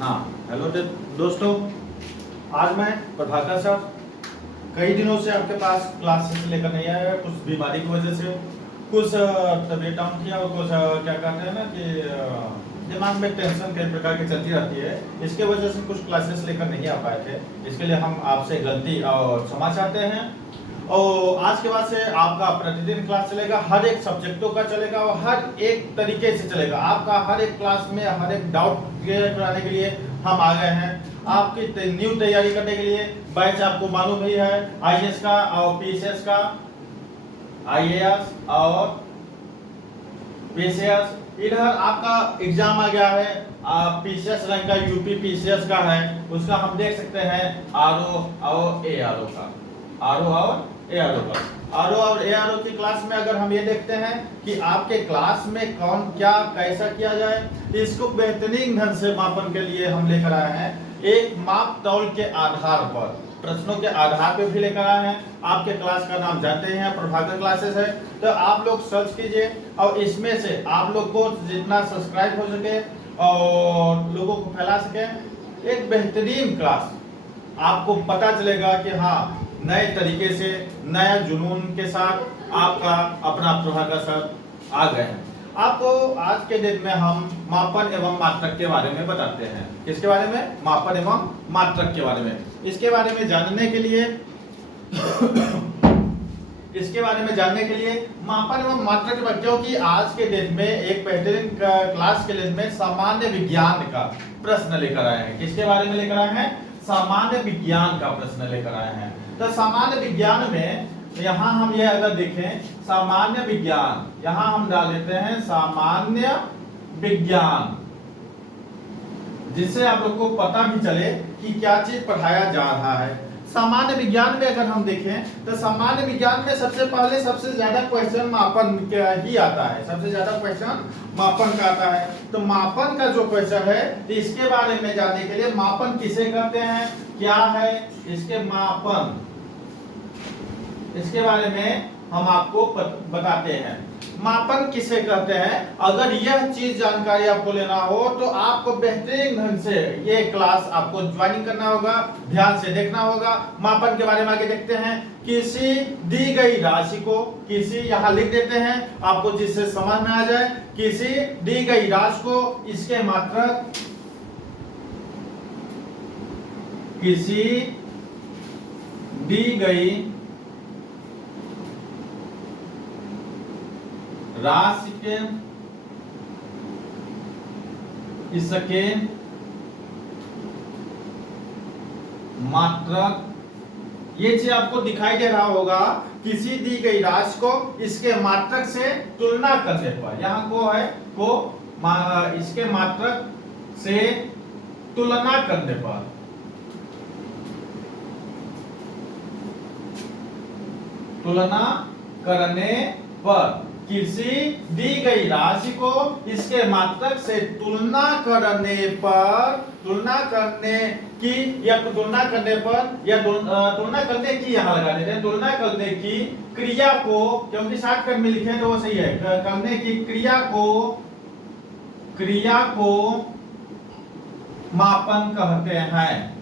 हाँ हेलो दोस्तों, आज मैं प्रभाकर सर कई दिनों से आपके पास क्लासेस लेकर नहीं आया है। कुछ बीमारी की वजह से कुछ तबीयत डाउन किया और कुछ क्या कहते हैं ना कि दिमाग में टेंशन कई प्रकार की चलती रहती है। इसके वजह से कुछ क्लासेस लेकर नहीं आ पाए थे। इसके लिए हम आपसे गलती और क्षमा चाहते हैं। और आज के बाद से आपका प्रतिदिन क्लास चलेगा, हर एक सब्जेक्टों का चलेगा और हर एक तरीके से चलेगा। आपका हर एक क्लास में हर एक डाउट क्लियर कराने के लिए हम आ गए हैं। आपकी न्यू तैयारी करने के लिए बैच आपको मालूम ही है, आईएएस का और पीसीएस का, आईएएस और पीसीएस। इधर आपका एग्जाम आ गया है, पीसीएस रैंक का, यूपी पीसीएस का है। उसका हम देख सकते हैं आरओ और एआरओ का, आरओ और एआरओ का। आरओ और एआरओ की क्लास में अगर हम ये देखते हैं कि आपके क्लास में कौन क्या कैसा किया जाए, इसको बेहतरीन ढंग से मापन के लिए हम लेकर आए हैं। एक माप तौल के आधार पर, प्रश्नों के आधार पर भी लेकर आए हैं। आपके क्लास का नाम जानते हैं, प्रभाकर क्लासेस है। तो आप लोग सर्च कीजिए और इसमें से आप लोग को जितना सब्सक्राइब हो सके और लोगों को फैला सके, एक बेहतरीन क्लास आपको पता चलेगा कि हाँ, नए तरीके से नया जुनून के साथ आपका अपना प्रभाकर सर आ गए हैं। आपको आज के दिन में हम मापन एवं मात्रक के बारे में बताते हैं। किसके बारे में? मापन एवं मात्रक के बारे में। इसके बारे में जानने के लिए मापन एवं मात्रक के बारे, क्योंकि आज के दिन में एक बेहतरीन क्लास के लिए में सामान्य विज्ञान का प्रश्न लेकर आए हैं। किसके बारे में लेकर आए हैं? सामान्य विज्ञान का प्रश्न लेकर आए हैं। तो सामान्य विज्ञान में यहां हम ये अगर देखें, सामान्य विज्ञान, यहां हम डाल देते हैं सामान्य विज्ञान, जिससे आप लोग को पता भी चले कि क्या चीज पढ़ाया जा रहा है। सामान्य विज्ञान में अगर हम देखें तो सामान्य विज्ञान में सबसे पहले सबसे ज्यादा क्वेश्चन मापन का ही आता है। सबसे ज्यादा क्वेश्चन मापन का आता है। तो मापन का जो क्वेश्चन है, तो इसके बारे में जानने के लिए मापन किसे कहते हैं, क्या है इसके मापन, इसके बारे में हम आपको बताते हैं। मापन किसे कहते हैं? अगर यह चीज जानकारी आपको लेना हो तो आपको बेहतरीन ढंग से ये क्लास आपको ज्वाइनिंग करना होगा, ध्यान से देखना होगा। मापन के बारे में आगे देखते हैं। किसी दी गई राशि को, किसी यहां लिख देते हैं आपको जिससे समझ में आ जाए। किसी दी गई राशि को इसके मात्रक, किसी दी गई राशि के इसके मात्रक, ये चीज आपको दिखाई दे रहा होगा। किसी दी गई राशि को इसके मात्रक से तुलना करने पर, यहां को है को इसके मात्रक से तुलना करने पर, तुलना करने पर, किसी दी गई राशि को इसके मात्रक से तुलना करने पर, तुलना करने की या तुलना करने पर या तुलना करने की यहां लगा देते हैं। तुलना करने की क्रिया को, क्योंकि शॉर्टकट में लिखे तो वो सही है, करने की क्रिया को मापन कहते हैं।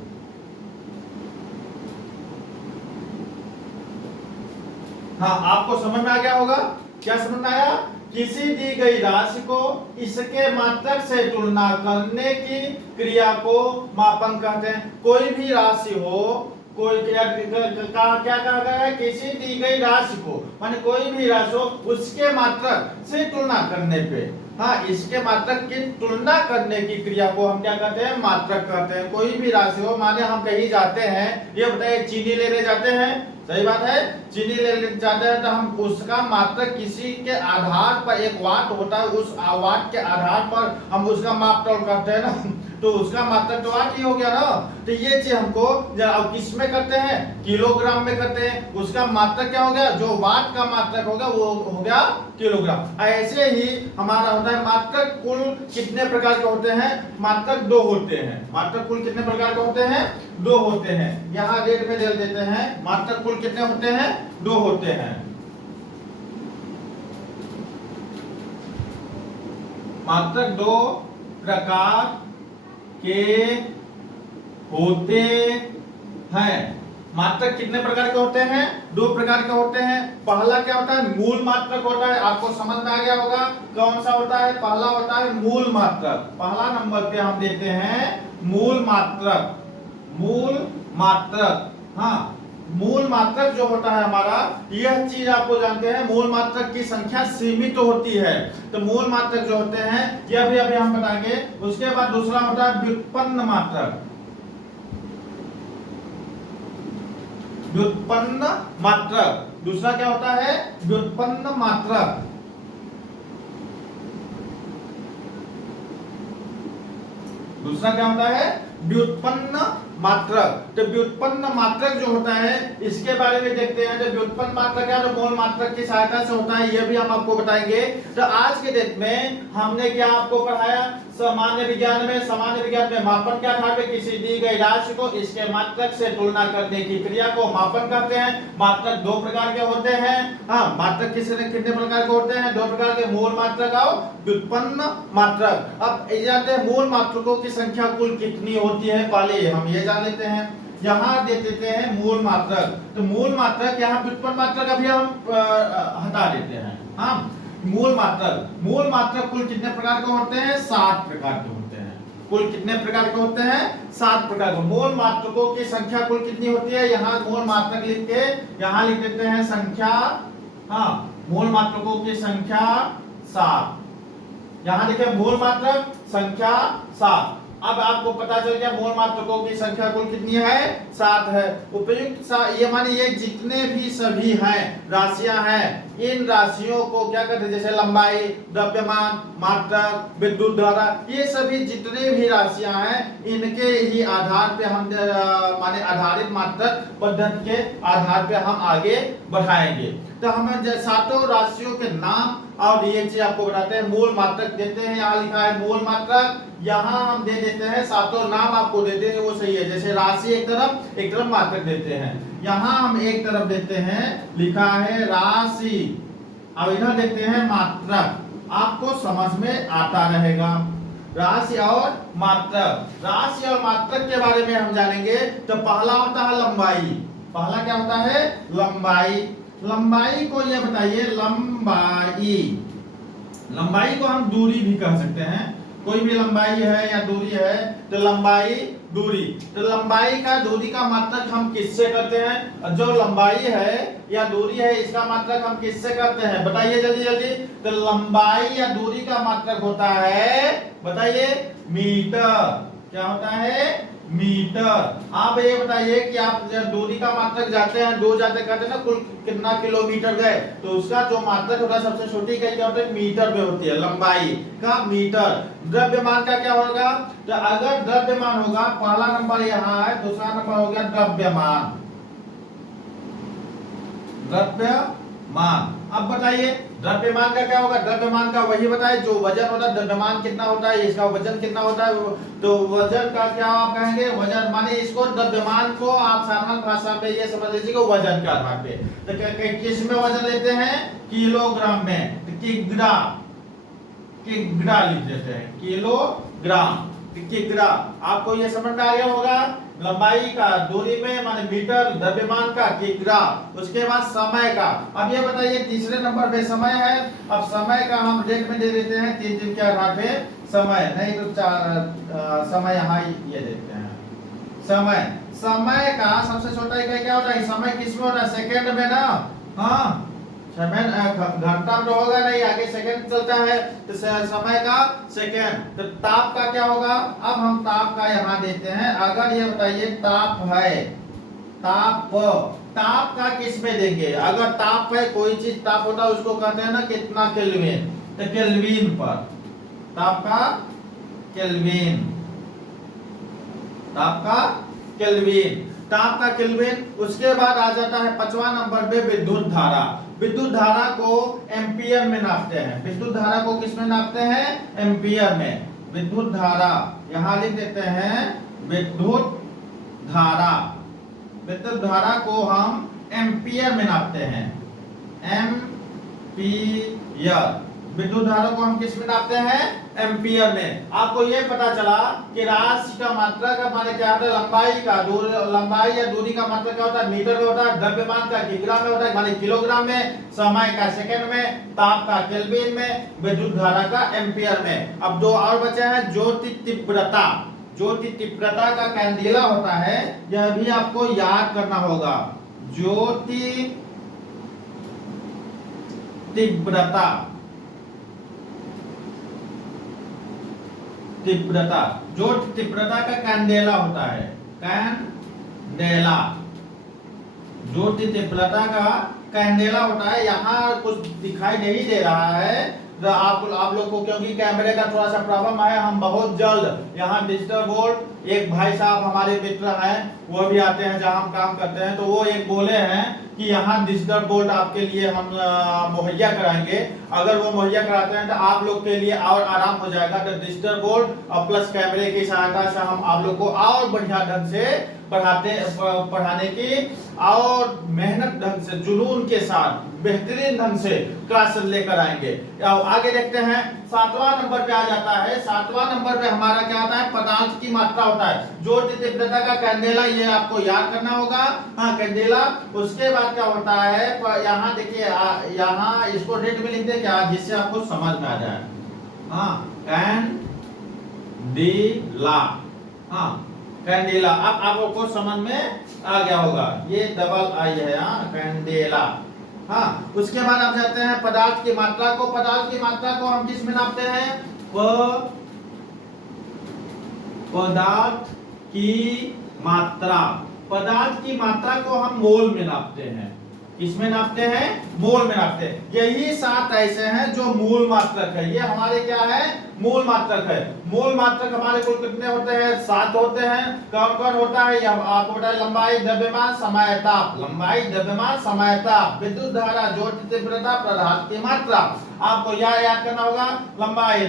हाँ, आपको समझ में आ गया होगा। क्या समझ में आया? किसी दी गई राशि को इसके मात्रक से तुलना करने की क्रिया को मापन कहते हैं। कोई भी राशि हो, कोई क्या कहा गया है? किसी दी गई राशि को, माने कोई भी राशि हो उसके मात्रक से तुलना करने पे, हाँ, इसके मात्रक की तुलना करने की क्रिया को हम क्या कहते हैं? मात्रक कहते हैं। कोई भी राशि हो, माने हम कहीं जाते हैं, ये बताइए चीनी लेने जाते हैं, सही बात है, चीनी लेने जाते हैं तो हम उसका मात्रक किसी के आधार पर, एक वाट होता है, उस वाट के आधार पर हम उसका माप तौल करते हैं ना, तो उसका मात्रक तो वाट ही हो गया ना। तो ये चीज हमको किस में करते हैं? किलोग्राम में करते हैं। उसका मात्रक क्या हो गया? जो वाट का मात्रक होगा वो हो गया किलोग्राम। ऐसे ही हमारा होता है मात्रक कुल कितने प्रकार के होते हैं? मात्रक दो होते हैं। मात्रक कुल कितने प्रकार के होते हैं? दो होते हैं। यहाँ रेट में दे देते हैं, मात्रक कुल कितने होते हैं? दो होते हैं। मात्रक दो प्रकार के होते हैं। मात्रक कितने प्रकार के होते हैं? 2 प्रकार के होते हैं। पहला क्या होता है? मूल मात्रक होता है। आपको समझ में आ गया होगा कौन सा होता है? पहला होता है मूल मात्रक। पहला नंबर पे हम देते हैं मूल मात्रक। मूल मात्रक, हाँ, मूल मात्रक जो होता है हमारा, यह चीज आपको जानते हैं, मूल मात्रक की संख्या सीमित तो होती है। तो मूल मात्रक जो होते हैं यह भी अभी हम बताएंगे। उसके बाद दूसरा होता है व्युत्पन्न मात्रक। व्युत्पन्न मात्रक, दूसरा क्या होता है? व्युत्पन्न मात्रक। दूसरा क्या होता है? व्युत्पन्न मात्रक। तो व्युत्पन्न मात्रक जो होता है इसके बारे में देखते हैं। जो व्युत्पन्न मात्रक है जो मूल मात्रक की सहायता से होता है, यह भी हम आपको बताएंगे। तो आज के डेट में हमने क्या आपको पढ़ाया? सामान्य विज्ञान में, सामान्य विज्ञान में मापन के आधार पर किसी दी गई राशि को इसके मात्रक से तुलना करने की क्रिया को मापन कहते हैं। मात्रक 2 प्रकार के होते हैं। हाँ, मात्रक कितने प्रकार के होते हैं? 2 प्रकार के, मूल मात्रक और व्युत्पन्न मात्रक। अब जानते हैं मूल मात्रकों की संख्या कुल कितनी होती है? पहले हम ये जान लेते हैं। यहाँ दे देते हैं मूल मात्रक। तो मूल मात्रक, यहाँ व्युत्पन्न मात्रक अभी हम हटा देते हैं। हाँ, मूल मात्रक कुल कितने प्रकार के होते हैं? 7 प्रकार के होते हैं। कुल कितने प्रकार के होते हैं? 7 प्रकार के। मूल मात्रकों की संख्या कुल कितनी होती है? यहाँ मूल मात्रक लिख के यहाँ लिख देते हैं संख्या। हाँ, मूल मात्रकों की संख्या 7। यहाँ देखिए मूल मात्रक संख्या 7। अब आपको पता चल गया मूल मात्रकों की संख्या कुल कितनी है? 7 है। उपयुक्त ये माने ये जितने भी सभी हैं राशियां हैं, इन राशियों को क्या कहते हैं? जैसे लंबाई, द्रव्यमान, मात्रक, विद्युत धारा, ये सभी जितने भी राशियां हैं इनके ही आधार पे हम माने आधारित मात्रक पद्धति के आधार पे हम आगे बढ़ाएंगे। तो हमें 7 राशियों के नाम और ये चीज आपको बताते हैं। मूल मात्रक देते हैं, यहाँ लिखा है मूल मात्रक, यहाँ हम दे देते हैं 7 नाम आपको देते हैं, वो सही है। जैसे राशि एक तरफ मात्रक देते हैं। यहाँ हम एक तरफ देते हैं, लिखा है राशि, अब इधर देते हैं मात्रक। आपको समझ में आता रहेगा। राशि और मात्रक, राशि और मात्रक के बारे में हम जानेंगे। तो पहला होता है लंबाई। पहला क्या होता है? लंबाई। लंबाई को ये बताइए, लंबाई को हम दूरी भी कह सकते हैं। कोई भी लंबाई है या दूरी है तो लंबाई, दूरी। तो लंबाई का, दूरी का मात्रक हम किससे करते हैं? जो लंबाई है या दूरी है इसका मात्रक हम किससे करते हैं? बताइए जल्दी जल्दी। तो लंबाई या दूरी का मात्रक होता है, बताइए, मीटर। क्या होता है? मीटर। आप ये बताइए कि आप दूरी का मात्रक जाते हैं, दूर जाते कहते हैं ना कुल कितना किलोमीटर गए, तो उसका जो मात्रक होता है सबसे छोटी इकाई क्या होता है? मीटर पे होती है, लंबाई का मीटर। द्रव्यमान का क्या होगा? तो अगर द्रव्यमान होगा, पहला नंबर यहाँ है, दूसरा नंबर हो गया द्रव्यमान। द्रव्यमान। अब बताइए द्रव्यमान का क्या होगा? द्रव्यमान का वही बताए जो वजन होता है। द्रव्यमान कितना होता है? इसका वजन कितना होता है? तो वजन का क्या आप कहेंगे? वजन माने इसको, द्रव्यमान को आप साधारण भाषा में ये समझ लीजिए कि वजन के आधार पे। तो किस में वजन लेते हैं? किलोग्राम में। तो किग्रा लिख देते हैं, किलोग्राम, किग्रा। आपको ये समझ में आ गया होगा। लंबाई का, दूरी में माने मीटर, द्रव्यमान का किग्रा। उसके बाद समय का। अब ये बताइए तीसरे नंबर पे समय है। अब समय का हम डेट में दे देते हैं 3 दिन के आधार पे समय, नहीं तो समय यहाँ ये देते हैं समय का सबसे छोटा इकाई क्या होता है? समय किसमें होता है? सेकेंड में ना। हाँ, घंटा में होगा नहीं, आगे सेकंड चलता है तो समय का सेकंड। तो ताप का क्या होगा? अब हम ताप का यहाँ देते हैं। अगर ये बताइए ताप है, ताप का किस में देंगे? अगर ताप है, कोई चीज ताप होता है उसको कहते हैं ना कितना केल्विन, तो केल्विन पर। ताप का केल्विन, ताप का केल्विन। उसके बाद आ जाता है 5वां नंबर पे विद्युत धारा। विद्युत धारा को एम्पियर में नापते हैं। विद्युत धारा को किस में नापते हैं? एम्पियर में। विद्युत धारा यहाँ लिख देते हैं, विद्युत धारा को हम एम्पियर में नापते हैं। एम्पियर। विद्युत धारा को हम किस में नापते हैं? एम्पियर में। आपको ये पता चला कि राशि का मात्रा का माने क्या होता है? लंबाई का लंबाई या दूरी का मात्रा क्या होता है? मीटर में होता है। द्रव्यमान का किग्रा में होता है माने किलोग्राम में। समय का सेकंड में। ताप का केल्विन में। विद्युत धारा का एम्पियर में। अब दो और बचे हैं। ज्योति तीव्रता। ज्योति तीव्रता का कैंडेला होता है, यह भी आपको याद करना होगा। ज्योति तीव्रता। तीव्रता, ज्योति तीव्रता का कैंडेला होता है। कैंडेला, ज्योति तीव्रता का कैंडेला होता है। यहाँ कुछ दिखाई नहीं दे रहा है आप लोग को, क्योंकि कैमरे का थोड़ा सा प्रॉब्लम है। हम बहुत जल्द यहाँ डिजिटल बोर्ड, एक भाई साहब हमारे मित्र हैं, वो भी आते हैं जहाँ हम काम करते हैं, तो वो एक बोले हैं कि यहाँ डिजिटल बोर्ड आपके लिए हम मुहैया कराएंगे। अगर वो मुहैया कराते हैं तो आप लोग के लिए और आराम हो जाएगा। तो डिजिटल बोर्ड और प्लस कैमरे की सहायता से हम आप लोग को और बढ़िया ढंग से पढ़ाने की और मेहनत ढंग से, जुनून के साथ, बेहतरीन ढंग से क्लास लेकर आएंगे। आगे देखते हैं, 7वां नंबर पे आ जाता है। 7वां नंबर पे हमारा क्या आता है? पदार्थ की मात्रा होता है। ज्योति तीव्रता का कैंडेला, ये आपको याद करना होगा। हाँ, कैंडेला। उसके बाद क्या होता है? यहाँ देखिए, यहाँ इसको रेड में लिख दे क्या, जिससे आपको समझ में आ जाए। हाँ, कैंडेला। हाँ, कैंडेला। अब आप लोग को समझ में आ गया होगा, ये डबल आई है। हाँ, कैंडेला। हाँ, उसके बाद आप जाते हैं पदार्थ की मात्रा को। पदार्थ की मात्रा को हम किस में नापते हैं? पदार्थ की मात्रा। पदार्थ की मात्रा को हम मोल में नापते हैं। किसमें नापते हैं? मोल में नापते हैं। यही 7 ऐसे हैं जो मूल मात्रक है। ये हमारे क्या है? मूल मात्रक है। मूल मात्रक हमारे कुल कितने होते हैं? 7 होते हैं। कौन कौन होता है? यह आपको बताया, लंबाई, द्रव्यमान, समय, ताप। लंबाई, द्रव्यमान, समय, ताप। विद्युत धारा, ज्योति तीव्रता, पदार्थ की मात्रा। आपको यह याद करना होगा, लंबाई,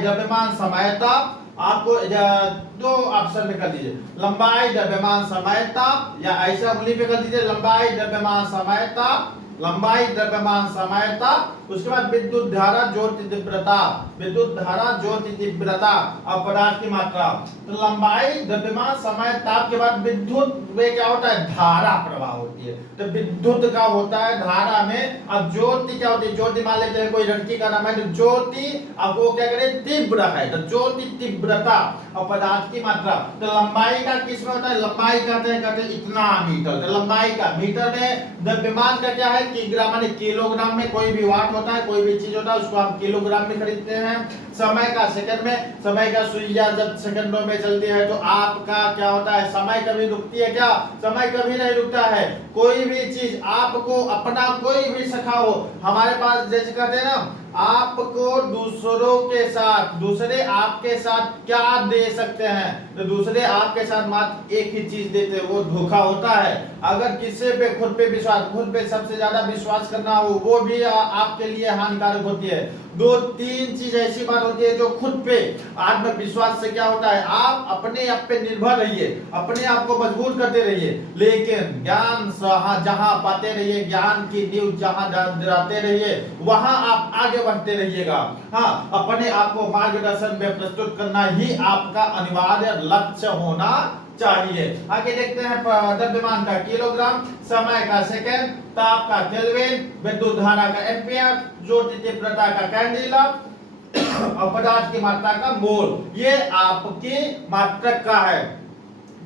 द्रव्यमान, समय, ताप। आपको दो ऑप्शन में कर दीजिए, लंबाई, द्रव्यमान, समय, ताप, या ऐसा उंगली पे कर दीजिए, लंबाई, द्रव्यमान, समय, ताप। लंबाई, द्रव्यमान, समय, ताप। उसके बाद विद्युत धारा, ज्योति तीव्रता। विद्युत धारा, ज्योति तीव्रता और पदार्थ की मात्रा। तो लंबाई, द्रव्यमान, समय, ताप के बाद विद्युत में क्या होता है? धारा प्रवाह होती है। तो विद्युत का होता है धारा में। अब ज्योति क्या होती है? ज्योति मान लेते हैं कोई लड़की का नाम है, तो ज्योति, अब वो क्या करें? तीव्र है, तो ज्योति तीव्रता और पदार्थ की मात्रा। तो लंबाई का किस में होता है? लंबाई कहते हैं इतना मीटर। तो लंबाई का मीटर में। द्रव्यमान का क्या है? किग्रा माने किलोग्राम में। कोई भी वाट होता है, कोई भी चीज होता है, उसको हम किलोग्राम में खरीदते हैं। समय का सेकंड में। समय का सुइया जब सेकंडों में चलती है तो आपका क्या होता है? समय कभी रुकती है क्या? समय कभी नहीं रुकता है। कोई भी चीज आपको अपना कोई भी सखा हो, हमारे पास जैसे कहते हैं ना, आपको दूसरों के साथ, दूसरे आपके साथ क्या दे सकते हैं? तो दूसरे आपके साथ मात्र एक ही चीज देते हैं, वो धोखा होता है। अगर किसी पे, खुद पे विश्वास, खुद पे सबसे ज्यादा विश्वास करना हो, वो भी आपके लिए हानिकारक होती है। 2-3 चीज ऐसी बात होती है जो खुद पे आत्मविश्वास से क्या होता है? आप अपने आप पे निर्भर रहिए, अपने आप को मजबूत करते रहिए, लेकिन ज्ञान जहां पाते रहिए, ज्ञान की नींव जहां डराते रहिए, वहां आप आगे बढ़ते रहिएगा। हाँ, अपने आप को मार्गदर्शन में प्रस्तुत करना ही आपका अनिवार्य लक्ष्य होना चाहिए। आगे देखते हैं, द्रव्यमान का किलोग्राम, समय का सेकंड, ताप का केल्विन, विद्युत धारा का एम्पियर, ज्योति तीव्रता का कैंडेला और पदार्थ की मात्रा का मोल। ये आपके मात्रक का है।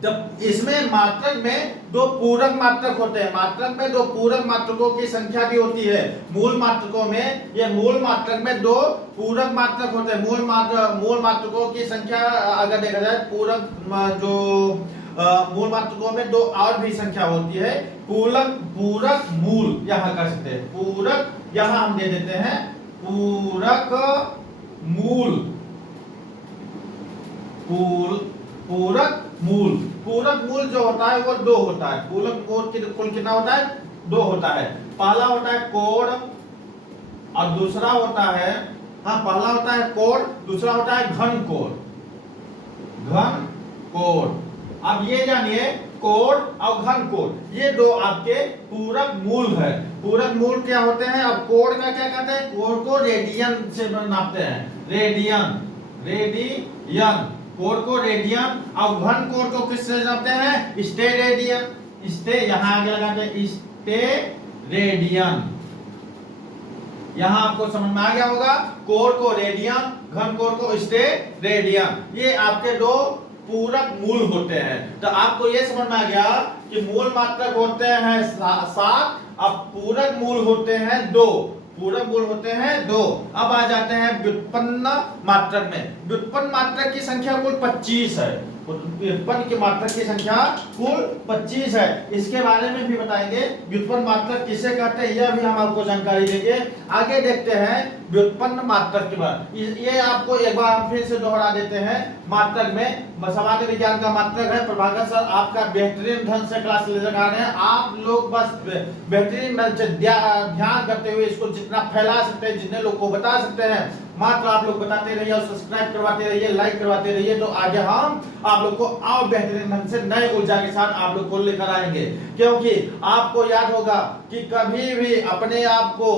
जब इसमें मात्रक में 2 पूरक मात्रक होते हैं, मात्रक में 2 पूरक मात्रकों की संख्या भी होती है। मूल मात्रकों में, ये मूल मात्रक में 2 पूरक मात्रक होते हैं। मूल मात्रकों की संख्या अगर देखा जाए, पूरक जो मूल मात्रकों में 2 और भी संख्या होती है। पूरक मूल यहाँ कर सकते हैं, पूरक यहाँ हम दे देते हैं पूरक मूल। पूरक मूल जो होता है वो 2 होता है। पूरक मूल कुल कितना होता है? 2 होता है। पहला होता है कोण और दूसरा होता है, हाँ, पहला होता है कोण, दूसरा होता है घन कोण। घन कोण। अब ये जानिए कोड और घन कोड, ये दो आपके पूरक मूल है। पूरक मूल क्या होते हैं? अब कोड का क्या कहते हैं? कोड को रेडियन से नापते हैं, रेडियन, रेडियन, कोड को रेडियन, और घन कोड को किससे नापते हैं? स्टे रेडियन, स्टे, यहां आगे लगाते हैं स्टे रेडियन। यहां आपको समझ में आ गया होगा, कोड को रेडियन, घन कोड को स्टे रेडियन, ये आपके दो पूरक मूल होते हैं। तो आपको ये समझ में आ गया कि मूल मात्रक होते हैं 7, अब पूरक मूल होते हैं 2, पूरक मूल होते हैं 2। अब आ जाते हैं व्युत्पन्न मात्रक में। व्युत्पन्न मात्रक की संख्या कुल 25 है, व्युत्पन्न की मात्रक की संख्या कुल 25 है। इसके बारे में भी बताएंगे, व्युत्पन्न मात्रक किसे कहते हैं यह भी हम आपको जानकारी देंगे। आगे देखते हैं व्युत्पन्न मात्रक के बाद, ये आपको एक बार हम फिर से दोहरा देते हैं। मात्रक में सामान्य विज्ञान का मात्रक है। प्रभाकर सर आपका बेहतरीन ढंग से क्लास ले जा रहे हैं, आप लोग बस बेहतरीन ढंग से ध्यान करते हुए इसको जितना फैला सकते हैं, जितने लोग को बता सकते हैं, मात्र आप लोग बताते रहिए और सब्सक्राइब करवाते रहिए, लाइक करवाते रहिए, तो आगे हम आप लोग को और बेहतरीन ढंग से नए ऊर्जा के साथ आप लोग को लेकर आएंगे। क्योंकि आपको याद होगा कि कभी भी अपने आप को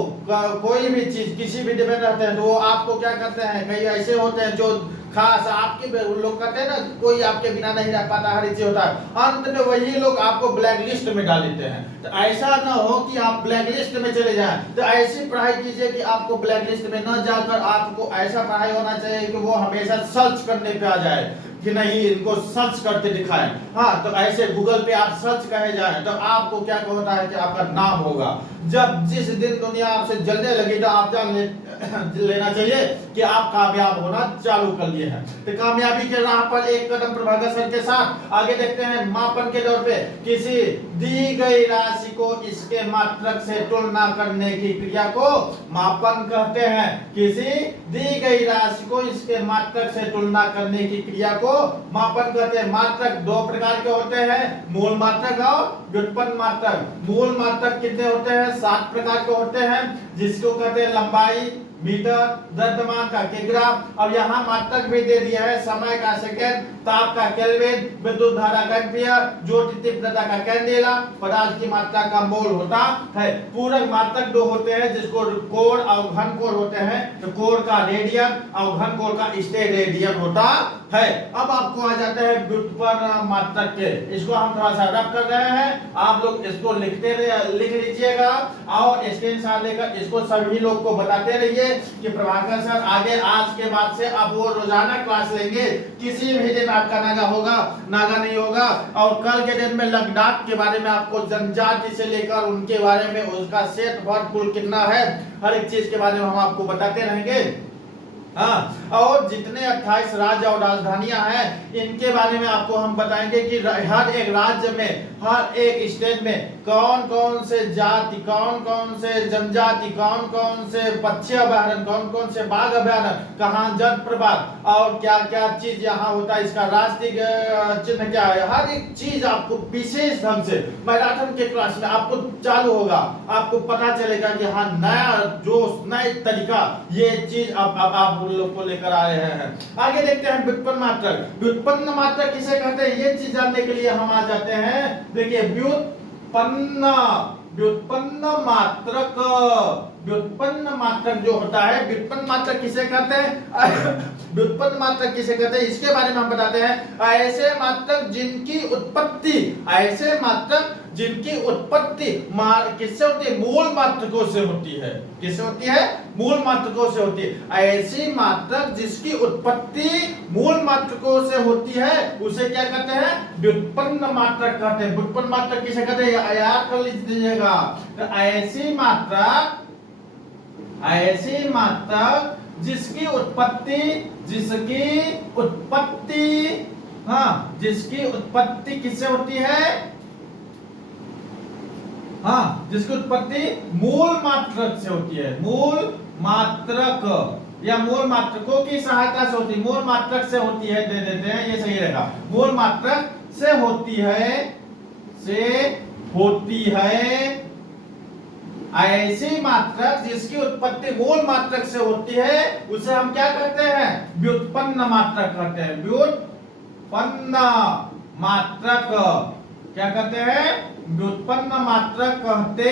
कोई भी चीज किसी भी डिपेंड रहते हैं तो वो आपको क्या करते हैं, कई ऐसे होते हैं जो खास आपके लोग कहते हैं ना, कोई आपके बिना नहीं रह पाता, हर चीज होता है, अंत में वही लोग आपको ब्लैक लिस्ट में डाल देते हैं। तो ऐसा ना हो कि आप ब्लैक लिस्ट में चले जाएं, तो ऐसी पढ़ाई कीजिए कि आपको ब्लैक लिस्ट में न जाकर आपको ऐसा पढ़ाई होना चाहिए कि वो हमेशा सर्च करने पे आ जाए, कि नहीं इनको सर्च करके दिखाएं। हाँ, तो ऐसे गूगल पे आप सर्च कहे जाए तो आपको क्या होता है कि आपका नाम होगा। जब जिस दिन दुनिया आपसे जलने लगी तो आप जान लेना चाहिए कि आप कामयाब होना चालू कर लिए हैं। तो कामयाबी के राह पर एक कदम प्रभाकर सर के साथ आगे देखते हैं। मापन के तौर पे किसी दी गई राशि को इसके मात्रक से तुलना करने की क्रिया को मापन कहते हैं। किसी दी गई राशि को इसके मात्रक से तुलना करने की क्रिया को मापन कहते हैं। मात्रक दो प्रकार के होते हैं, मूल मात्रक और व्युत्पन्न मात्रक। मूल मात्रक कितने होते हैं? 7 प्रकार के होते हैं, जिसको कहते हैं लंबाई, मीटर, द्रव्यमान का किलोग्राम, और यहाँ मात्रक भी दे दिया है, समय का सेकंड, ताप का केल्विन, विद्युत धारा का एम्पियर, ज्योति तीव्रता का कैंडेला, पदार्थ की मात्रा का मोल होता है। पूरक मात्रक दो होते हैं, जिसको कोण और घन कोण होते हैं। तो कोण का रेडियन और घन कोण का स्टेड रेडियन होता है। अब आपको आ जाते हैं व्युत्पन्न मात्रक के, इसको हम थोड़ा सा रफ कर रहे हैं, आप लोग इसको लिख लीजिएगा और स्क्रीनशॉट लेकर इसको सभी लोग को बताते रहिए कि प्रभाकर सर आगे आज के बाद से अब वो रोजाना क्लास लेंगे। किसी भी दिन आपका नागा होगा, नागा नहीं होगा। और कल के दिन में लद्दाख के बारे में आपको जनजाति से लेकर उनके बारे में, उसका सेट वर्ग कुल कितना है, हर एक चीज के बारे में हम आपको बताते रहेंगे। हाँ, और जितने 28 राज्य और राजधानियां हैं इनके बारे में आपको हम बताएंगे कि हर एक राज्य में, हर एक स्टेट में कौन कौन से जाति, कौन कौन से जनजाति, कौन कौन से पक्षी अभयारण्य, कौन कौन से बाघ अभयारण्य, कहाँ जल प्रपात और क्या क्या चीज यहाँ होता है, इसका राष्ट्रीय चिन्ह क्या है, हर एक चीज आपको विशेष ढंग से मैराथन के क्लास में आपको चालू होगा। आपको पता चलेगा कि हाँ नया जोश, नए तरीका, ये चीज अब आप लोग को लेकर आ रहे हैं। आगे देखते हैं व्युत्पन्न मात्रक। व्युत्पन्न मात्रक किसे कहते हैं ये चीज जानने के लिए हम आ जाते हैं। देखिए व्युत्पन्न, व्युत्पन्न मात्रक, व्युत्पन्न मात्रक जो होता है, व्युत्पन्न मात्रक किसे कहते हैं? व्युत्पन्न मात्रक किसे कहते हैं इसके बारे में हम बताते हैं। ऐसे मात्रक जिनकी उत्पत्ति, ऐसे मात्रक जिनकी उत्पत्ति किससे होती है? मूल मात्रकों से होती है। किससे होती है? मूल मात्रकों से होती है। ऐसी मात्रक जिसकी उत्पत्ति मूल मात्रकों से होती है उसे क्या कहते हैं? व्युत्पन्न मात्रक कहते हैं। व्युत्पन्न मात्रक किसे कहते हैं याद कर लीजिएगा। तो ऐसी मात्रक, ऐसी मात्रक जिसकी उत्पत्ति, जिसकी उत्पत्ति, हाँ जिसकी उत्पत्ति किससे होती है? हाँ, जिसकी उत्पत्ति मूल मात्रक से होती है। मूल मात्रक या मूल मात्रकों की सहायता से होती है, मूल मात्रक से होती है, दे देते हैं ये सही रहेगा। मूल मात्रक से होती है, से होती है। ऐसी मात्रक जिसकी उत्पत्ति मूल मात्रक से होती है उसे हम क्या कहते हैं? व्युत्पन्न मात्रक कहते हैं। व्युत्पन्न मात्रक, क्या कहते हैं, व्युत्पन्न मात्रक कहते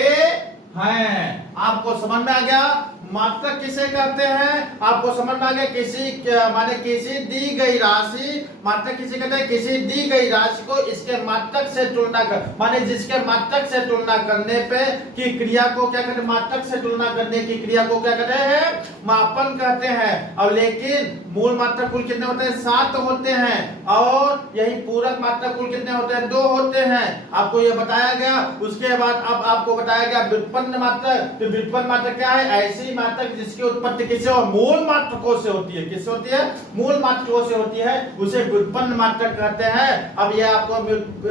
हैं। आपको समझ में आ गया मात्रक किसे कहते हैं, आपको समझ में आ गया। माने किसी दी गई राशि, मात्रक किसे कहते हैं, किसी दी गई राशि को इसके मात्रक से तुलना कर, माने जिसके मात्रक से तुलना करने पे की क्रिया को क्या कहते हैं, मात्रक से तुलना करने की क्रिया को क्या कहते हैं, मापन कहते हैं। और लेकिन मूल मात्रक कुल कितने होते हैं, 7 होते हैं, और यही पूरक मात्रक कुल कितने होते हैं, 2 होते हैं। आपको यह बताया गया। उसके बाद अब आपको बताया गया व्युत्पन्न मात्रक। तो व्युत्पन्न मात्रक क्या है, ऐसी मात्रक जिसकी उत्पत्ति किससे और मूल मात्रकों से होती है। किससे होती है, मूल मात्रकों से होती है, उसे व्युत्पन्न मात्रक कहते हैं। अब ये आपको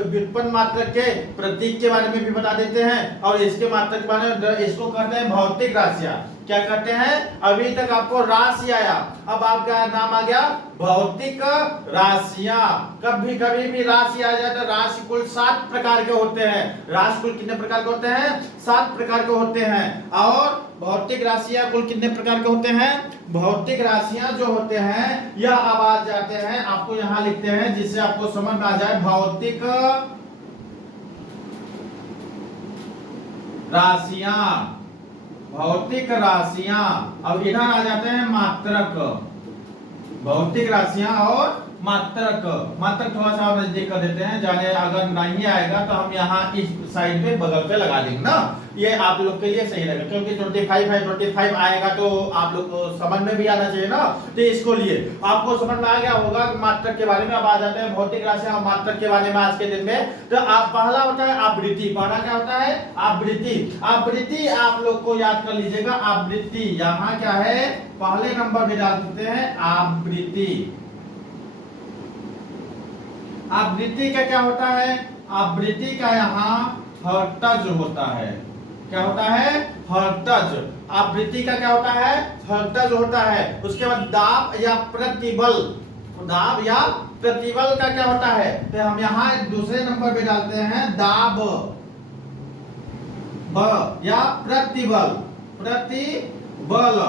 व्युत्पन्न मात्रक के प्रतीक के बारे में भी बता देते हैं, और इसके मात्रक के बारे में, इसको कहते हैं भौतिक राशियां। क्या कहते हैं, अभी तक आपको राशि आया, अब आपका नाम आ गया भौतिक राशियां। कभी कभी भी राशि आ जाए तो राशि कुल 7 प्रकार के होते हैं। राशि कुल कितने प्रकार के होते हैं, 7 प्रकार के होते हैं। और भौतिक राशियां कुल कितने प्रकार के होते हैं, भौतिक राशियां जो होते हैं यह अब आ जाते हैं, आपको यहां लिखते हैं जिससे आपको समझ में आ जाए। भौतिक राशियां, भौतिक राशियां। अब इधर आ जाते हैं मात्रक, भौतिक राशियां और मात्रक। मात्रक थोड़ा सा नजदीक कर देते हैं, जाने अगर नहीं आएगा तो हम यहाँ इस साइड पे बगल पे लगा देंगे ना, ये आप लोग के लिए सही रहेगा, क्योंकि 25 है, 25 आएगा तो आप लोग को समझ में भी आना चाहिए ना। तो इसको लिए आपको समझ में आ गया होगा कि मात्रक के बारे में। अब आ जाते हैं भौतिक राशियां और मात्रक के बारे में आज के दिन में। तो आप पहला होता है आवृत्ति। पहला क्या होता है, आवृत्ति। आवृत्ति आप लोग को याद कर लीजिएगा, आवृत्ति यहाँ क्या है, पहले नंबर में डाल देते हैं आवृत्ति। आवृत्ति का क्या होता है, आवृत्ति का यहाँ हर्ट्ज होता है। क्या होता है, हर्ट्ज। आवृत्ति का क्या होता है, हर्ट्ज होता है। उसके बाद दाब या प्रतिबल, दाब या प्रतिबल का क्या होता है, तो हम यहाँ दूसरे नंबर पे डालते हैं दाब या प्रतिबल। प्रतिबल,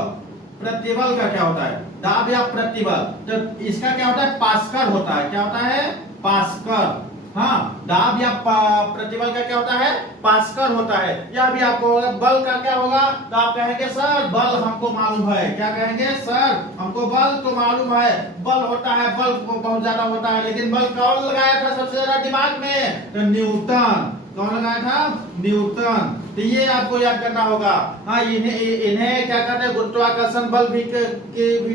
प्रतिबल का क्या होता है, दाब या प्रतिबल। तो इसका क्या होता है, पास्कल होता है। क्या होता है, पास्कल। हाँ, दाब या प्रतिबल का क्या होता है, पास्कल होता है। यह भी आपको होगा। बल का क्या होगा, तो आप कहेंगे सर बल हमको मालूम है। क्या कहेंगे, सर हमको बल तो मालूम है। बल होता है, बल बहुत ज्यादा होता है, लेकिन बल कौन लगाया था सबसे ज्यादा दिमाग में, तो न्यूटन। कौन लगाया था, न्यूटन। तो ये आपको याद करना होगा। हाँ, इन्हें क्या कहते हैं, गुरुत्वाकर्षण बल भी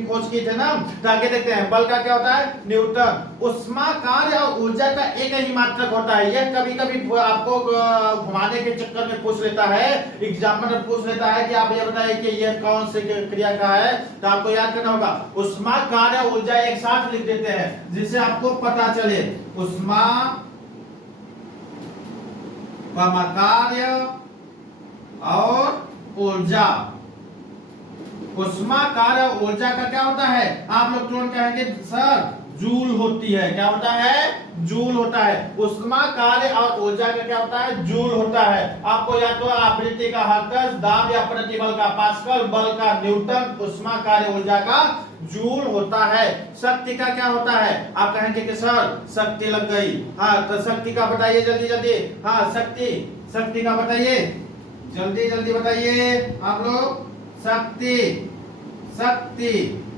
खोज की थे ना। तो आगे देखते हैं, बल का क्या होता है, न्यूटन। उष्मा, कार्य और ऊर्जा का एक ही मात्रक होता है। यह कभी कभी आपको घुमाने के चक्कर में पूछ लेता है, एग्जामिनर पूछ लेता है कि आप ये बताइए कि यह कौन सी क्रिया का है। तो आपको याद करना होगा, उष्मा, कार्य और ऊर्जा एक साथ लिख देते हैं, जिससे आपको पता चले उष्मा, कार्य और ऊर्जा। उष्मा, कार्य और ऊर्जा का क्या होता है, आप लोग तुरंत कहेंगे सर जूल होती है। क्या होता है, जूल होता है। उष्मा, कार्य और ऊर्जा का क्या होता है, जूल होता है। आपको याद हो, आवृत्ति का हर्ट्ज, दाब या प्रतिबल का पास्कल, बल का न्यूटन, उष्मा, कार्य, ऊर्जा का जूल होता है। शक्ति का क्या होता है, आप कहेंगे कि सर शक्ति लग गई। हाँ, तो शक्ति का बताइए जल्दी जल्दी। हाँ, शक्ति का बताइए, जल्दी जल्दी बताइए आप लोग।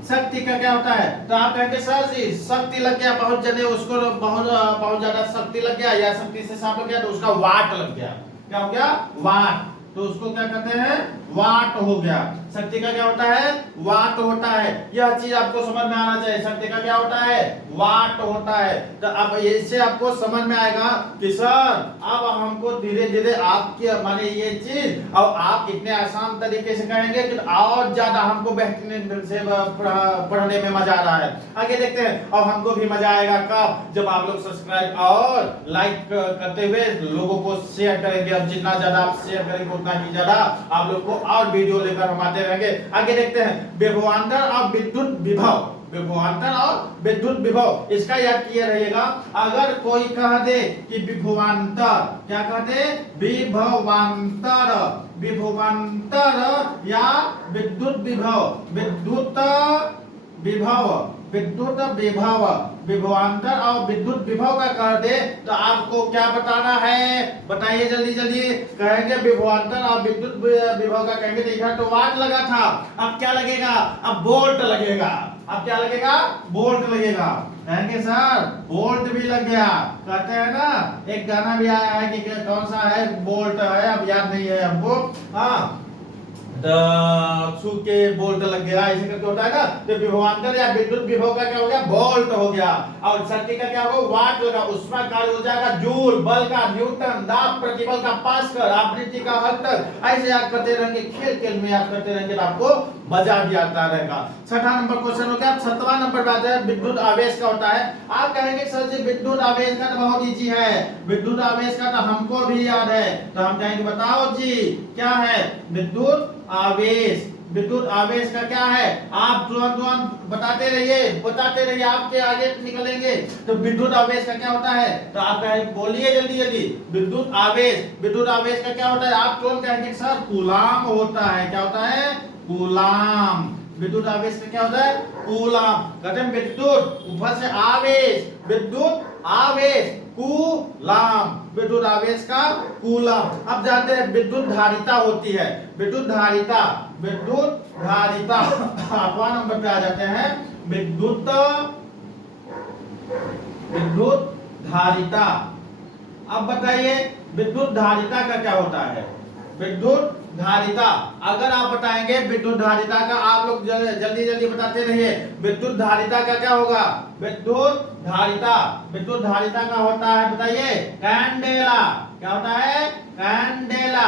शक्ति का क्या होता है, तो आप कहेंगे सर जी शक्ति लग गया, बहुत जने उसको बहुत ज्यादा शक्ति लग गया, या शक्ति से साफ लग गया तो उसका वाट लग गया। क्या हो गया, वाट। तो उसको क्या कहते हैं, वाट हो गया। शक्ति का क्या होता है, वाट होता है। यह चीज आपको समझ में आना चाहिए। शक्ति का क्या होता है, वाट होता है। तो अब इससे आपको समझ में आएगा कि सर अब हमको धीरे धीरे आपके माने ये चीज, और आप इतने आसान तरीके से कहेंगे कि और ज्यादा हमको बेहतरीन ढंग से पढ़ने में मजा आ रहा है। आगे देखते हैं। और हमको भी मजा आएगा कब, जब आप लोग सब्सक्राइब और लाइक करते हुए लोगों को शेयर करेंगे। अब जितना ज्यादा आप शेयर करेंगे उतना ही ज्यादा आप लोग को और वीडियो लेकर हम आते रहेंगे। आगे देखते हैं, विभवांतर और विद्युत विभव। विभवांतर और विद्युत विभव, इसका याद किए रहिएगा। अगर कोई कह दे कि विभवांतर, क्या कहते, विभवांतर, विभवांतर या विद्युत विभव, विद्युत विभव, विद्युत विभव, विभवांतर और विद्युत विभव का कर दे तो आपको क्या बताना है, बताइए जल्दी जल्दी। कहेंगे विभवांतर और विद्युत विभव का कहेंगे तो इधर तो वाट लगा था, अब क्या लगेगा, अब वोल्ट लगेगा। अब क्या लगेगा, वोल्ट लगेगा। कहेंगे सर वोल्ट भी लग गया, कहते हैं ना एक गाना भी आया है कि कौन सा है, वोल्ट है, अब याद नहीं है हमको। हाँ छू के बोल्ट लग गया, ऐसे करके होता है ना। तो विभवांतर या विद्युत विभव का क्या हो गया, वोल्ट हो गया। और सर्किट का क्या होगा, वाट लगा, उसमें कार्य हो जाएगा जूल, बल का न्यूटन, दाब प्रतिबल का पास्कल, आवृत्ति का हर्ट्ज। ऐसे याद करते रहेंगे, खेल खेल में याद करते रहेंगे तो आपको मजा भी आता रहेगा। छठा नंबर क्वेश्चन हो गया। सातवां नंबर बात है विद्युत आवेश का होता है। आप कहेंगे सर जी विद्युत आवेश का तो बहुत इजी है, विद्युत आवेश का तो हमको भी याद है। तो हम कहेंगे बताओ जी क्या है विद्युत आवेश। विद्युत आवेश का क्या है, आप तुरंत बताते रहिए, आपके आगे निकलेंगे। तो विद्युत आवेश का क्या होता है, तो आप बोलिए जल्दी जल्दी। विद्युत आवेश, विद्युत आवेश का क्या होता है, आप तुरंत कहेंगे सर कूलाम होता है। क्या होता है, कूलाम। विद्युत आवेश का क्या होता है, कूलाम। कहते हैं विद्युत ऊपर से आवेश, विद्युत आवेश कूलाम, विद्युत आवेश का कूलाम। अब जानते हैं विद्युत धारिता होती है, विद्युत धारिता, विद्युत धारिता। 8वां नंबर पे आ जाते हैं विद्युत, विद्युत धारिता। अब बताइए विद्युत धारिता का क्या होता है, विद्युत धारिता। अगर आप बताएंगे विद्युत धारिता का, आप लोग जल्दी जल्दी बताते रहिए। विद्युत धारिता का क्या होगा, विद्युत धारिता, विद्युत धारिता का होता है बताइए कैंडेला। क्या होता है, कैंडेला।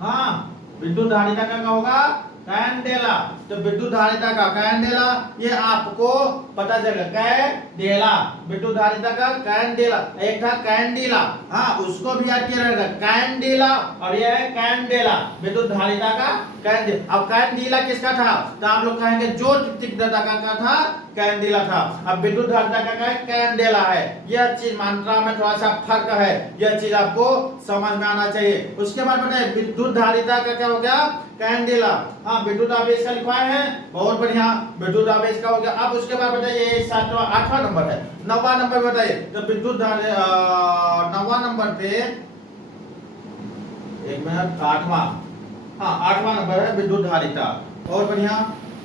हाँ विद्युत धारिता का क्या होगा, कैंडेला। तो विद्युत धारिता का कैंडेला, ये आपको पता चलेगा, कैंडेला, विद्युत धारिता का कैंडेला। एक था कैंडिला, हाँ उसको भी याद किया रहेगा, कैंडिला, और ये है कैंडेला, विद्युत धारिता का कैंडिला। अब कैंडिला किसका था, तो आप लोग कहेंगे जो तीव्रता का था, कैंडिला था। अब विद्युत धारिता का क्या है, कैंडेला है। यह चीज मात्रा में थोड़ा सा फर्क है, यह चीज आपको समझ में आना चाहिए। उसके बाद बताइए विद्युत धारिता का क्या हो गया, कैंडेला। हाँ विद्युत आवेश का लिखवाए हैं, बहुत बढ़िया, विद्युत आवेश का हो गया। अब उसके बाद बताइए 8वां नंबर है, 9वां नंबर बताइए। तो विद्युत 9वां नंबर पे, एक मिनट, 8वां, हाँ 8वां नंबर है विद्युत धारिता, बहुत बढ़िया।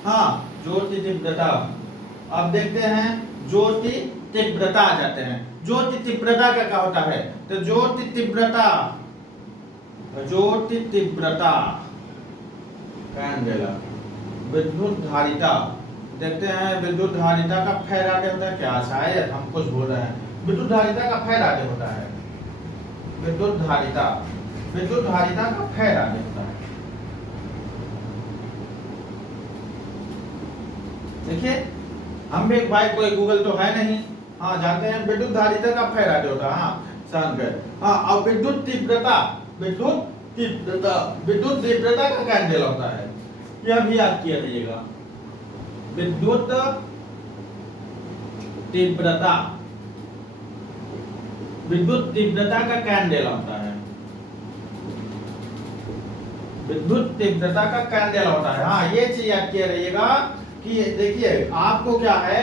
हाँ ज्योति तीव्रता। अब देखते हैं ज्योति तीव्रता आ जाते हैं। ज्योति तीव्रता का क्या होता है, तो ज्योति तीव्रता, ज्योति तीव्रता कैंडेला, विद्युत धारिता। देखते हैं विद्युत धारिता का फैराडे होता है क्या, शायद हम कुछ बोल रहे हैं। विद्युत धारिता का फैराडे होता है, विद्युत धारिता, विद्युत धारिता का फैराडे होता है। देखिए हम भी भाई कोई गूगल तो है नहीं, हाँ जानते हैं विद्युत धारिता का फैराडे होता है। हाँ समझ गए। हाँ अब विद्युत तीव्रता, विद्युत तीव्रता, विद्युत तीव्रता का कैंडेला होता है, यह भी याद किया जाइएगा। विद्युत तीव्रता, विद्युत तीव्रता का कैंडेला होता है, विद्युत तीव्रता का कैंडेला होता है। हाँ ये चीज याद किया रहिएगा कि देखिए आपको क्या है,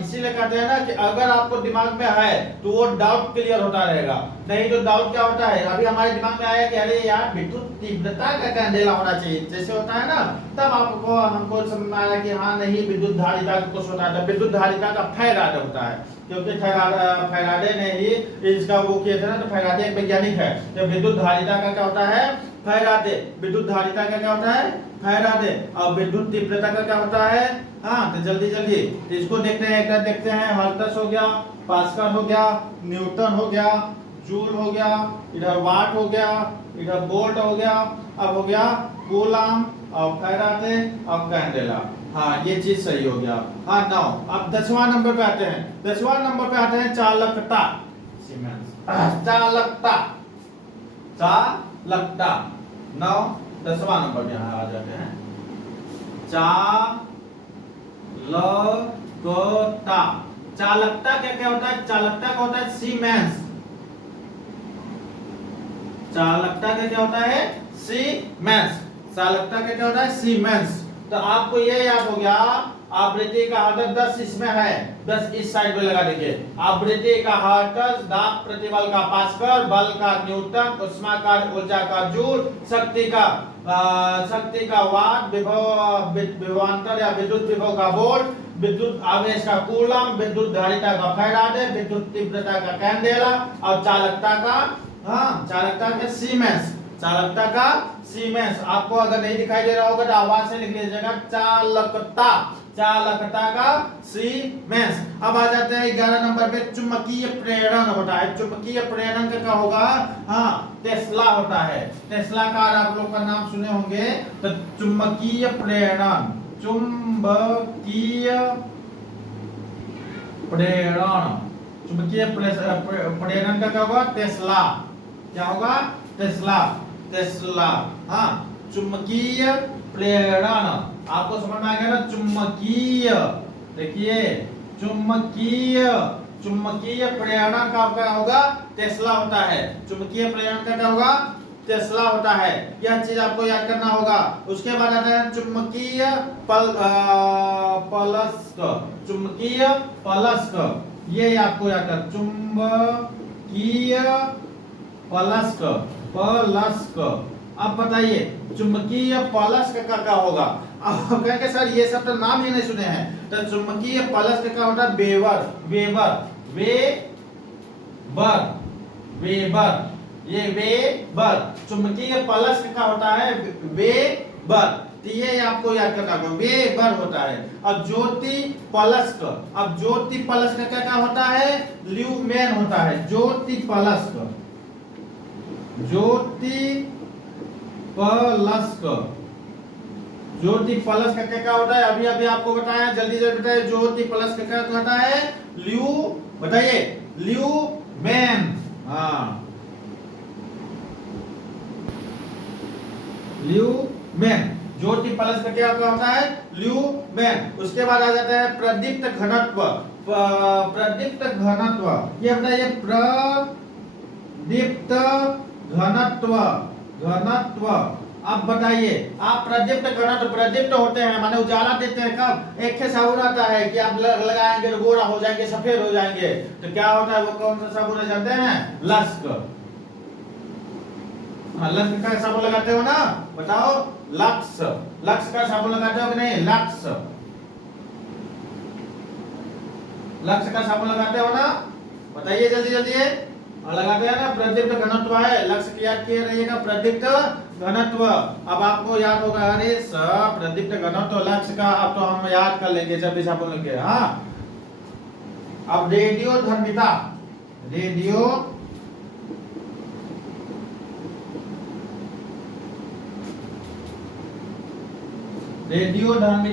इसीलिए कहते हैं ना कि अगर आपको दिमाग में है तो वो डाउट क्लियर होता रहेगा। नहीं तो डाउट क्या होता है, अभी हमारे दिमाग में आया कि अरे यार विद्युत तीव्रता का कैंडेला होना चाहिए, जैसे होता है ना, तब आपको हमको समझ में आया कि हाँ नहीं विद्युत धारिता का कुछ होता है, विद्युत धारिता का फैराडे होता है, क्योंकि फैराडे ने ही इसका वो किया था ना। तो फैराडे एक वैज्ञानिक है। तो विद्युत धारिता का क्या होता है, फैराडे, विद्युत धारिता का क्या होता है, फैराडे। और विद्युत तीव्रता का क्या होता है, हाँ तो जल्दी जल्दी इसको देखते हैं, एक देखते हैं। हर्ट्ज हो गया, पास्कल हो गया, न्यूटन हो गया, जूल हो गया, इधर वाट हो गया, इधर वोल्ट हो गया, अब हो गया कूलाम और फैराडे और कैंडेला। हाँ ये चीज सही हो गया। हाँ 9। अब 10वां नंबर पे आते हैं, 10वां नंबर पे आते हैं चालकता, चालकता, चालकता। 9 10वां नंबर यहाँ आ जाते हैं, चालकता। चालकता क्या क्या होता है, चालकता का होता है सीमेंस। चालकता का क्या होता है, सीमेंस। चालकता का क्या होता है, सीमेंस। तो आपको ये याद हो गया आवृत्ति का हर्ट्ज 10 इसमें है, 10 इस साइड में लगा दीजिए। आवृत्ति का हर्ट्ज, दाब प्रतिबल का पास्कल, बल का न्यूटन, ऊष्मा का ऊर्जा का जूल, शक्ति का वाट, विभवांतर या विद्युत विभव का वोल्ट, विद्युत आवेश का कूलम, विद्युत धारिता का फैराडे, विद्युत तीव्रता का कैंडेला और चालकता का सीमेंस। चालकता का सीमेंस आपको अगर नहीं दिखाई दे रहा होगा तो आवाज से लिख लीजिएगा चालकता का सीमेंस। अब आ जाते हैं 11 नंबर पे, चुंबकीय प्रेरण होता है। चुंबकीय प्रेरण का क्या होगा? टेस्ला होता है। टेस्ला का आप लोग का नाम सुने होंगे। तो चुंबकीय प्रेरण का क्या होगा? टेस्ला। क्या होगा? टेस्ला। चुंबकीय प्रेरण आपको समझ में आ गया ना? चुंबकीय, देखिए चुंबकीय प्रेरण का क्या होगा? टेस्ला होता है। चुंबकीय प्रेरण का क्या होगा? टेस्ला होता है। यह चीज आपको याद करना होगा। उसके बाद आता है चुंबकीय पलस्क। चुंबकीय पलस्क, ये आपको याद कर, चुंबकीय पलस्क। अब बताइए चुंबकीय पलस्क का क्या होगा? अब कहेंगे सर ये सब तो नाम ही नहीं सुने हैं। तो चुंबकीय पलस्क का होता है वेबर। ये वेबर। चुंबकीय पलस्क का होता है वेबर। तो ये आपको याद करना होगा, वेबर होता है। अब ज्योति पलस्क, का क्या क्या होता है? ल्यूमेन होता है। ज्योति पलस्क का क्या क्या होता है? अभी आपको बताया, जल्दी बताइए। ज्योति पलस्क का क्या होता है? बताइए ल्यूमेन। ल्यूमेन। ज्योति पलस्क का क्या होता है? ल्यूमेन। उसके बाद आ जाता है प्रदीप्त घनत्व। ये बताइए प्रदीप्त घनत्व। अब बताइए आप प्रदीप्त होते हैं माने उजाला देते हैं कब? एक साबुन आता है कि आप लगाएंगे तो गोरा हो जाएंगे, सफेद हो जाएंगे। तो क्या होता है? वो कौन सा साबुन है जानते हैं? लक्स। लक्स का साबुन लगाते हो ना? बताओ। लक्स का साबुन लगाते हो कि नहीं? लक्स का साबुन लगाते हो ना? बताइए जल्दी लगाते हैं ना? प्रदीप्त घनत्व है। लक्ष्य याद किए रहिएगा, प्रदीप्त घनत्व। अब आपको याद होगा, अरे सर प्रदीप्त घनत्व लक्ष्य का अब तो हम याद कर लेंगे जब भी साबुन लेंगे। अब रेडियो धर्मिता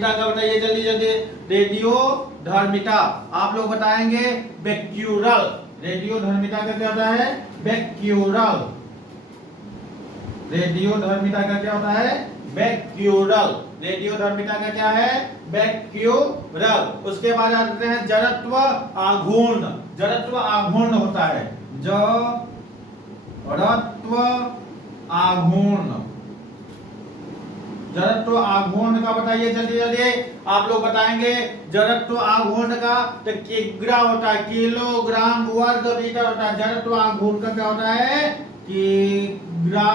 का बताइए जल्दी। रेडियो धर्मिता आप लोग बताएंगे बेक्यूरल। रेडियो धर्मिता का क्या होता है? बेक्यूरल। रेडियो धर्मिता का क्या होता है? बेक्यूरल। रेडियो धर्मिता का क्या है? बेक्यूरल। उसके बाद आते हैं जड़त्व आघूर्ण होता है। जड़त्व आघूर्ण का बताइए जल्दी आप लोग बताएंगे। जड़त्व आघूर्ण का तो किग्रा होता है, किलोग्राम वर्ग मीटर होता है। जड़त्व आघूर्ण का क्या होता है? किग्रा